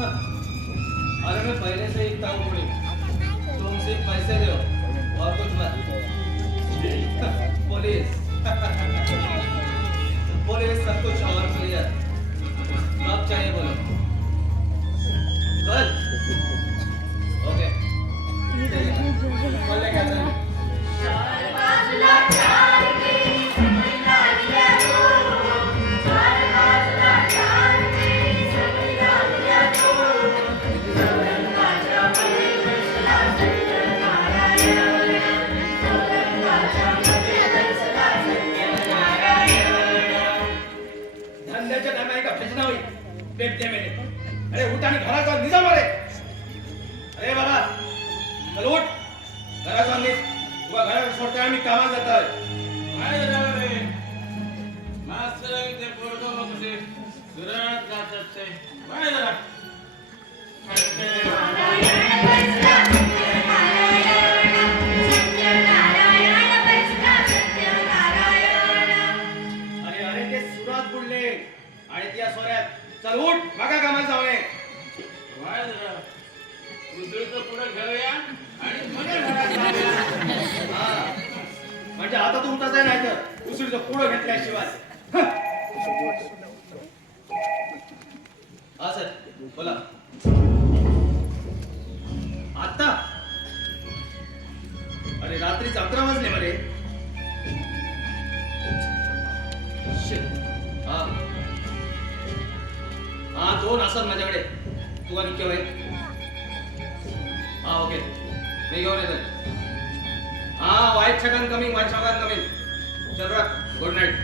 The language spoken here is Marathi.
अरे मैं पहले से ही तंग हूँ, तुम सिर्फ पैसे दो और कुछ मत। पुलिस पुलिस सब कुछ और क्लियर। कब चाहिए बोलो? कल? ओके बोलने क्या था? धंद्याच्या टायमाला का प्रश्न होई बेबते मेले। अरे उठ आणि घरात जाऊन निजाम रे। अरे बाबा चल उठ, घरात जाऊन निज। तुला घरात सोडतोय आम्ही कामाला जातोय। काय झालं रे? मास्तर ते पोरगं मग कसे सुरात जातात ते काय झालं? अरे अरे ते सुरात बुडले आणि त्या सोऱ्यात। चल उठ, बघा कामाला जाऊ नये। काय झालं? उजळीचं पुढं घेऊया आणि मग घरात जाऊया. हा म्हणजे आता तुमचाच आहे, नाही तर उसूडचं पुढं घेतल्याशिवाय। हा सर बोला। आता अरे रात्री 11 वाजले मरे। हा हा 2 असत माझ्याकडे। तुला किती हवे? हा ओके मी घेऊन येतो। हाँ white Chhagan coming, white Chhagan coming. चल रख, गुड नाइट।